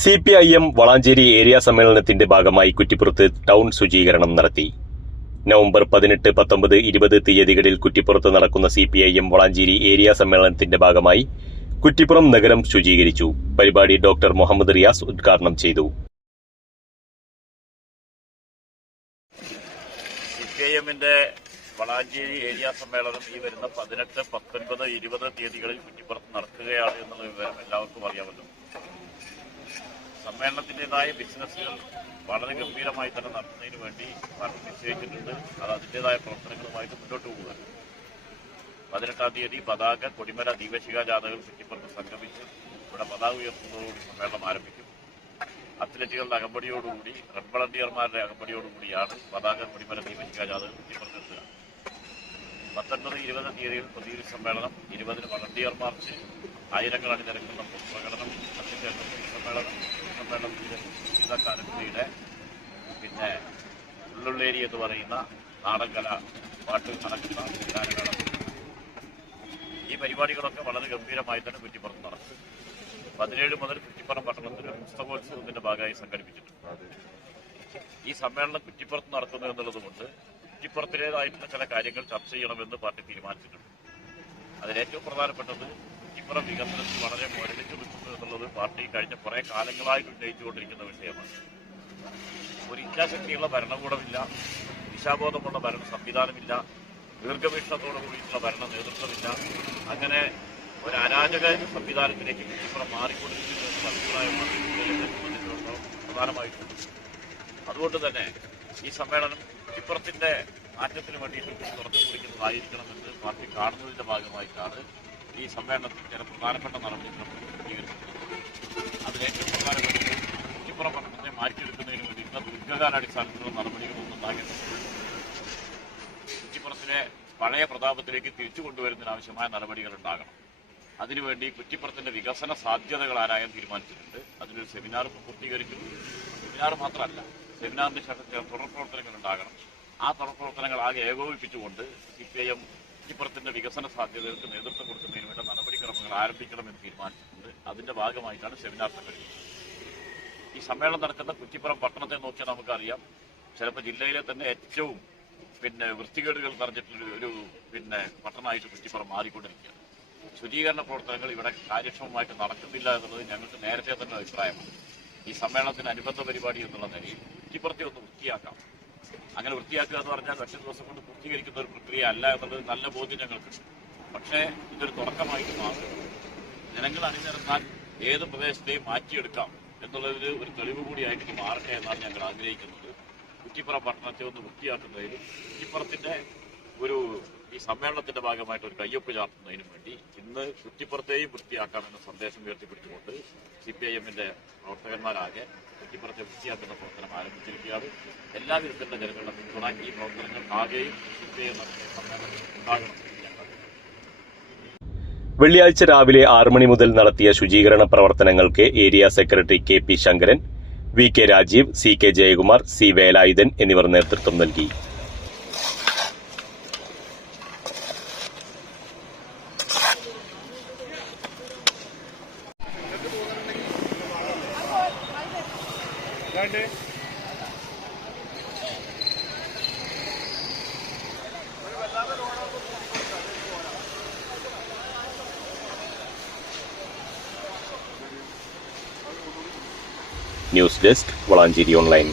CPIM Valanchery area സമ്മേളനത്തിന്റെ ഭാഗമായി കുറ്റിപ്പുറത്ത് town ശുചീകരണം നടത്തി. നവംബർ 18, 19, 20 തീയതികളിൽ കുറ്റിപ്പുറത്ത് നടക്കുന്ന CPIM വളാഞ്ചേരി ഏരിയ സമ്മേളനത്തിന്റെ ഭാഗമായി കുറ്റിപ്പുറം നഗരം ശുചീകരിച്ചു. പരിപാടി ഡോക്ടർ മുഹമ്മദ് റിയാസ് ഉദ്ഘാടനം ചെയ്തു. CPIMന്റെ വളാഞ്ചേരി ഏരിയ സമ്മേളനം ഈ വരുന്ന 18, 19, 20 തീയതികളിൽ കുറ്റിപ്പുറത്ത് നടക്കുകയാണ് എന്നുള്ള വിവരം എല്ലാവർക്കും അറിയാമല്ലോ. സമ്മേളനത്തിൻ്റെതായ ബിസിനസ്സുകൾ വളരെ ഗംഭീരമായി തന്നെ നടത്തുന്നതിന് വേണ്ടി പാർട്ടി നിശ്ചയിച്ചിട്ടുണ്ട്. അത് അതിൻ്റെതായ പ്രവർത്തനങ്ങളുമായിട്ട് മുന്നോട്ട് പോകുക. 18-ാം തീയതി പതാക കൊടിമര ദീപശിഖ ജാഥകൾ കുറ്റിപ്പുറത്ത് സംഗമിച്ച് ഇവിടെ പതാക ഉയർത്തുന്നതോടുകൂടി സമ്മേളനം ആരംഭിക്കും. അത്ലറ്റുകളുടെ അകമ്പടിയോടുകൂടി റെഡ് വളണ്ടിയർമാരുടെ അകമ്പടിയോടുകൂടിയാണ് പതാക കൊടിമര ദീപശിഖ ജാഥകൾ കുറ്റിപ്പുറത്തെത്തുക. 19, 20 തീയതിയിൽ പ്രതിനിധി സമ്മേളനം, 20-ന് വളണ്ടിയർ മാർച്ച്, ആയിരങ്ങൾ അണിനിരക്കുന്ന പ്രകടനം, അതിനുശേഷം സമ്മേളനത്തിന്റെ കാലഘട്ടയുടെ ഉള്ളുള്ളേരി എന്ന് പറയുന്ന നാടൻകല പാട്ട് നടക്കുന്ന ഗാനമേള. ഈ പരിപാടികളൊക്കെ വളരെ ഗംഭീരമായി തന്നെ കുറ്റിപ്പുറത്ത് നടക്കും. 17 മുതൽ കുറ്റിപ്പുറം പട്ടണത്തിൽ പുസ്തകോത്സവത്തിന്റെ ഭാഗമായി സംഘടിപ്പിച്ചിട്ടുണ്ട്. ഈ സമ്മേളനം കുറ്റിപ്പുറത്ത് നടക്കുന്നു എന്നുള്ളതുകൊണ്ട് കുറ്റിപ്പുറത്തിലേതായിട്ടുള്ള ചില കാര്യങ്ങൾ ചർച്ച ചെയ്യണമെന്ന് പാർട്ടി തീരുമാനിച്ചിട്ടുണ്ട്. അതിലേറ്റവും പ്രധാനപ്പെട്ടത് കുറ്റിപ്പുറം വികസനത്തിൽ വളരെ മുരടിച്ചു നിൽക്കുന്നു എന്നുള്ളത് പാർട്ടി കഴിഞ്ഞ കുറെ കാലങ്ങളായിട്ട് ഉന്നയിച്ചുകൊണ്ടിരിക്കുന്ന വിഷയമാണ്. ഒരു ഇച്ഛാശക്തിയുള്ള ഭരണകൂടമില്ല, ദിശാബോധമുള്ള ഭരണ സംവിധാനമില്ല, ദീർഘവീക്ഷണത്തോടു കൂടിയിട്ടുള്ള ഭരണ നേതൃത്വമില്ല. അങ്ങനെ ഒരു അരാജക സംവിധാനത്തിലേക്ക് കുറ്റിപ്പുറം മാറിക്കൊണ്ടിരിക്കുന്നു എന്നുള്ള അഭിപ്രായമാണ് പ്രധാനമായിട്ടുണ്ട്. അതുകൊണ്ട് തന്നെ ഈ സമ്മേളനം കുറ്റിപ്പുറത്തിന്റെ മാറ്റത്തിന് വേണ്ടിയിട്ട് തുറന്നു കുറിക്കുന്നതായിരിക്കണമെന്ന് പാർട്ടി കാണുന്നതിന്റെ ഭാഗമായിട്ടാണ് ഈ സമ്മേളനത്തിൽ ചില പ്രധാനപ്പെട്ട നടപടികൾ സ്വീകരിച്ചിട്ടുള്ളത്. അതിലേറ്റവും പ്രധാനപ്പെട്ടത് കുറ്റിപ്പുറം പട്ടണത്തെ മാറ്റിയെടുക്കുന്നതിന് വേണ്ടിയിട്ടുള്ള ദീർഘകാലാടിസ്ഥാനത്തിലുള്ള നടപടികളൊന്നും ഉണ്ടാകേണ്ടത് കുറ്റിപ്പുറത്തിനെ പഴയ പ്രതാപത്തിലേക്ക് തിരിച്ചു കൊണ്ടുവരുന്നതിനാവശ്യമായ നടപടികൾ ഉണ്ടാകണം. അതിനുവേണ്ടി കുറ്റിപ്പുറത്തിന്റെ വികസന സാധ്യതകൾ ആരായാൻ തീരുമാനിച്ചിട്ടുണ്ട്. അതിനൊരു സെമിനാർ പൂർത്തീകരിക്കുന്നു. സെമിനാർ മാത്രമല്ല, സെമിനാറിന് ശേഷം ചില തുടർ പ്രവർത്തനങ്ങൾ ഉണ്ടാകണം. ആ തുടർ പ്രവർത്തനങ്ങൾ ആകെ ഏകോപിപ്പിച്ചുകൊണ്ട് CPIM കുറ്റിപ്പുറത്തിന്റെ വികസന സാധ്യതകൾക്ക് നേതൃത്വം കൊടുക്കുന്നതിന് വേണ്ട നടപടിക്രമങ്ങൾ ആരംഭിക്കണമെന്ന് തീരുമാനിച്ചിട്ടുണ്ട്. അതിന്റെ ഭാഗമായിട്ടാണ് സെമിനാർ സംഘടിപ്പിച്ചത്. ഈ സമ്മേളനം നടക്കുന്ന കുറ്റിപ്പുറം പട്ടണത്തെ നോക്കിയാൽ നമുക്കറിയാം, ചിലപ്പോൾ ജില്ലയിലെ തന്നെ ഏറ്റവും വൃത്തികേടുകൾ നിറഞ്ഞിട്ടുള്ള ഒരു പട്ടണമായിട്ട് കുറ്റിപ്പുറം മാറിക്കൊണ്ടിരിക്കുകയാണ്. ശുചീകരണ പ്രവർത്തനങ്ങൾ ഇവിടെ കാര്യക്ഷമമായിട്ട് നടക്കുന്നില്ല എന്നുള്ളത് ഞങ്ങൾക്ക് നേരത്തെ തന്നെ അഭിപ്രായമാണ്. ഈ സമ്മേളനത്തിന് അനുബന്ധ പരിപാടി എന്നുള്ള നിലയിൽ കുറ്റിപ്പുറത്തെ ഒന്ന് വൃത്തിയാക്കാം. അങ്ങനെ വൃത്തിയാക്കുക എന്ന് പറഞ്ഞാൽ ഒറ്റ ദിവസം കൊണ്ട് പൂർത്തീകരിക്കുന്ന ഒരു പ്രക്രിയ അല്ല എന്നുള്ളത് നല്ല ബോധ്യം ഞങ്ങൾക്കുണ്ട്. പക്ഷേ ഇതൊരു തുടക്കമായിട്ട് മാറും. ജനങ്ങൾ അണിനിരന്നാൽ ഏത് പ്രദേശത്തെയും മാറ്റിയെടുക്കാം എന്നുള്ളതിന് ഒരു തെളിവ് കൂടിയായിട്ട് മാറട്ടെ എന്നാണ് ഞങ്ങൾ ആഗ്രഹിക്കുന്നത്. കുറ്റിപ്പുറം പട്ടണത്തെ ഒന്ന് വൃത്തിയാക്കുന്നതിനും കുറ്റിപ്പുറത്തിന്റെ ഈ സമ്മേളനത്തിന്റെ ഭാഗമായിട്ട് ഒരു കയ്യൊപ്പ് ചാർത്തുന്നതിനും വേണ്ടി ഇന്ന് കുറ്റിപ്പുറത്തെയും വൃത്തിയാക്കാമെന്ന സന്ദേശം ഉയർത്തിപ്പിടിച്ചുകൊണ്ട് CPIMന്റെ പ്രവർത്തകന്മാരാകെ കുറ്റിപ്പുറത്തെ വൃത്തിയാക്കുന്ന പ്രവർത്തനം ആരംഭിച്ചിരിക്കുകയാണ്. എല്ലാ വിധത്തിലുള്ള ജനങ്ങളുടെ പിന്തുണ ഈ പ്രവർത്തനങ്ങൾക്കാകെയും CPIM നടത്തിയ സമ്മേളനത്തിൽ ഉണ്ടാകണം. വെള്ളിയാഴ്ച രാവിലെ 6 മണി മുതൽ നടത്തിയ ശുചീകരണ പ്രവർത്തനങ്ങൾക്ക് area secretary KP Shankaran, VK Rajeev, CK Jayakumar, C Velayudhan എന്നിവർ നേതൃത്വം നൽകി. News desk Valanchery online.